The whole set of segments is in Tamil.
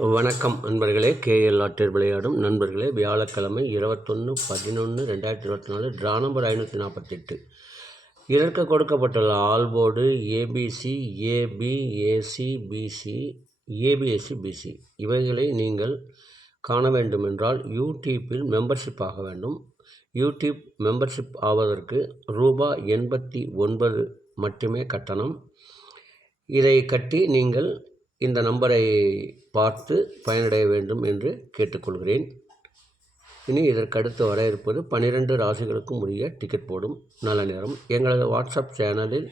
வணக்கம் நண்பர்களே. கேஎல் ஆட்டர் விளையாடும் நண்பர்களே வியாழக்கிழமை இருபத்தொன்று பதினொன்று ரெண்டாயிரத்தி இருபத்தி நாலு ட்ரா நம்பர் ஐநூற்றி நாற்பத்தெட்டு இறக்க கொடுக்கப்பட்டுள்ள ஆல்போர்டு ABC AB AC BC ABSC BC இவைகளை நீங்கள் காண வேண்டுமென்றால் யூடியூப்பில் மெம்பர்ஷிப் ஆக வேண்டும். யூடியூப் மெம்பர்ஷிப் ஆவதற்கு ரூபா எண்பத்தி ஒன்பது மட்டுமே கட்டணம். இதை கட்டி நீங்கள் இந்த நம்பரை பார்த்து பயனடைய வேண்டும் என்று கேட்டுக்கொள்கிறேன். இனி இதற்கடுத்து வர இருப்பது பன்னிரெண்டு ராசிகளுக்கும் உரிய டிக்கெட் போடும் நல்ல நேரம். எங்களது வாட்ஸ்அப் சேனலில்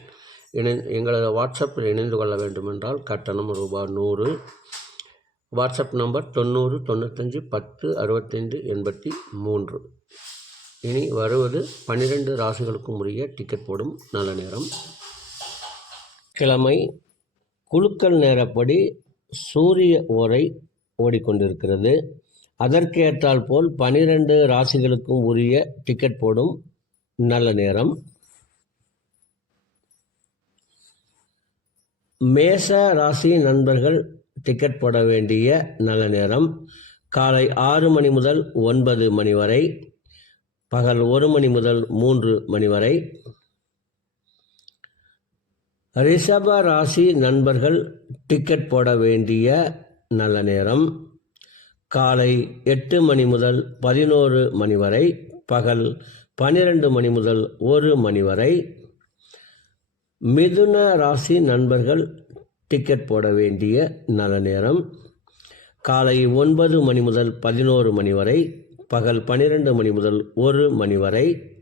இணை எங்களது வாட்ஸ்அப்பில் இணைந்து கொள்ள வேண்டுமென்றால் கட்டணம் ரூபாய் நூறு வாட்ஸ்அப் நம்பர் தொண்ணூறு தொண்ணூத்தஞ்சு பத்து அறுபத்தைந்து எண்பத்தி மூன்று. இனி வருவது பன்னிரெண்டு ராசிகளுக்கும் உரிய டிக்கெட் போடும் நல்ல நேரம். கிழமை குழுக்கள் நேரப்படி சூரிய ஓரை ஓடிக்கொண்டிருக்கிறது. அதற்கேற்றால் போல் பனிரெண்டு ராசிகளுக்கும் உரிய டிக்கெட் போடும் நல்ல நேரம். மேச ராசி நண்பர்கள் டிக்கெட் போட வேண்டிய நல்ல நேரம். காலை ஆறு மணி முதல் ஒன்பது மணி வரை பகல் ஒரு மணி முதல் மூன்று மணி வரை ரிஷப ராசி நண்பர்கள் டிக்கெட் போட வேண்டிய நல்ல நேரம். காலை எட்டு மணி முதல் பதினோரு மணி வரை பகல் பன்னிரண்டு மணி முதல் ஒரு மணி வரை. மிதுன ராசி நண்பர்கள் டிக்கெட் போட வேண்டிய நல்ல நேரம். காலை ஒன்பது மணி முதல் பதினோரு மணி வரை பகல் பன்னிரண்டு மணி முதல் ஒரு மணி வரை.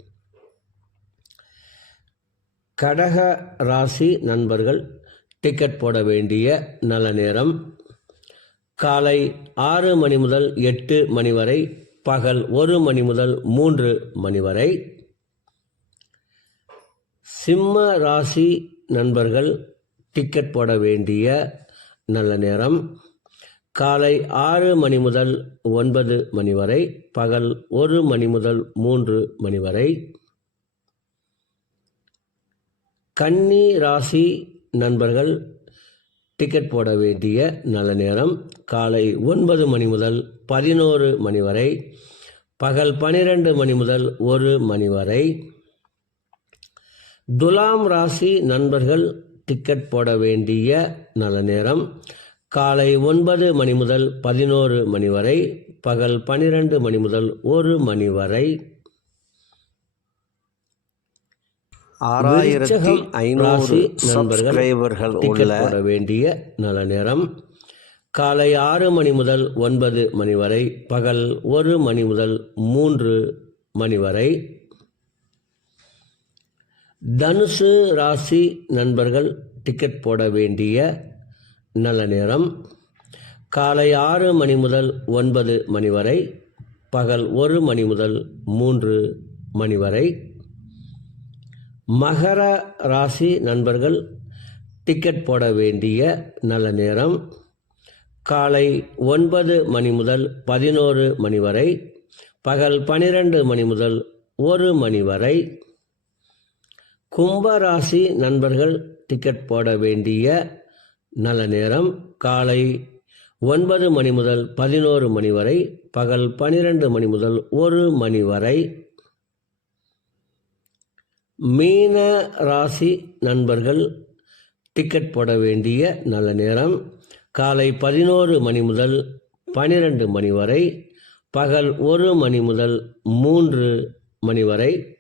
கடக ராசி நண்பர்கள் டிக்கெட் போட வேண்டிய நல்ல நேரம். காலை ஆறு மணி முதல் எட்டு மணி வரை பகல் ஒரு மணி முதல் மூன்று மணி வரை. சிம்ம ராசி நண்பர்கள் டிக்கெட் போட வேண்டிய நல்ல நேரம். காலை ஆறு மணி முதல் ஒன்பது மணி வரை பகல் ஒரு மணி முதல் மூன்று மணி வரை. கன்னி ராசி நண்பர்கள் டிக்கெட் போட வேண்டிய நல்ல நேரம். காலை ஒன்பது மணி முதல் பதினோரு மணி வரை பகல் பனிரெண்டு மணி முதல் ஒரு மணி வரை. துலாம் ராசி நண்பர்கள் டிக்கெட் போட வேண்டிய நல்ல நேரம். காலை ஒன்பது மணி முதல் பதினோரு மணி வரை பகல் பனிரெண்டு மணி முதல் ஒரு மணி வரை. ஆறாயிரத்தி ஐநூறு சப்ஸ்கிரைபர்கள் டிக்கெட் உள்ள வேண்டிய நல்ல நேரம் காலை ஆறு மணி முதல் ஒன்பது மணி வரை பகல் ஒரு மணி முதல் மூன்று மணி வரை. தனுசு ராசி நண்பர்கள் டிக்கெட் போட வேண்டிய நல்ல நேரம் காலை ஆறு மணி முதல் ஒன்பது மணி வரை பகல் ஒரு மணி முதல் மூன்று மணி வரை. மகர ராசி நண்பர்கள் டிக்கெட் போட வேண்டிய நல்ல நேரம். காலை ஒன்பது மணி முதல் பதினோரு மணி வரை பகல் பனிரெண்டு மணி முதல் ஒரு மணி வரை. கும்பராசி நண்பர்கள் டிக்கெட் போட வேண்டிய நல்ல நேரம். காலை ஒன்பது மணி முதல் பதினோரு மணி வரை பகல் பனிரெண்டு மணி முதல் ஒரு மணி வரை. மீன ராசி நண்பர்கள் டிக்கெட் போட வேண்டிய நல்ல நேரம். காலை பதினோரு மணி முதல் பனிரெண்டு மணி வரை பகல் ஒரு மணி முதல் மூன்று மணி வரை.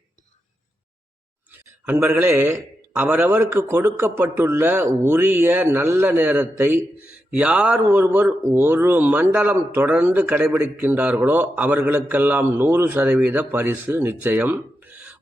அன்பர்களே அவரவருக்கு கொடுக்கப்பட்டுள்ள உரிய நல்ல நேரத்தை யார் ஒருவர் ஒரு மண்டலம் தொடர்ந்து கடைபிடிக்கின்றார்களோ அவர்களுக்கெல்லாம் நூறு சதவீத பரிசு நிச்சயம்.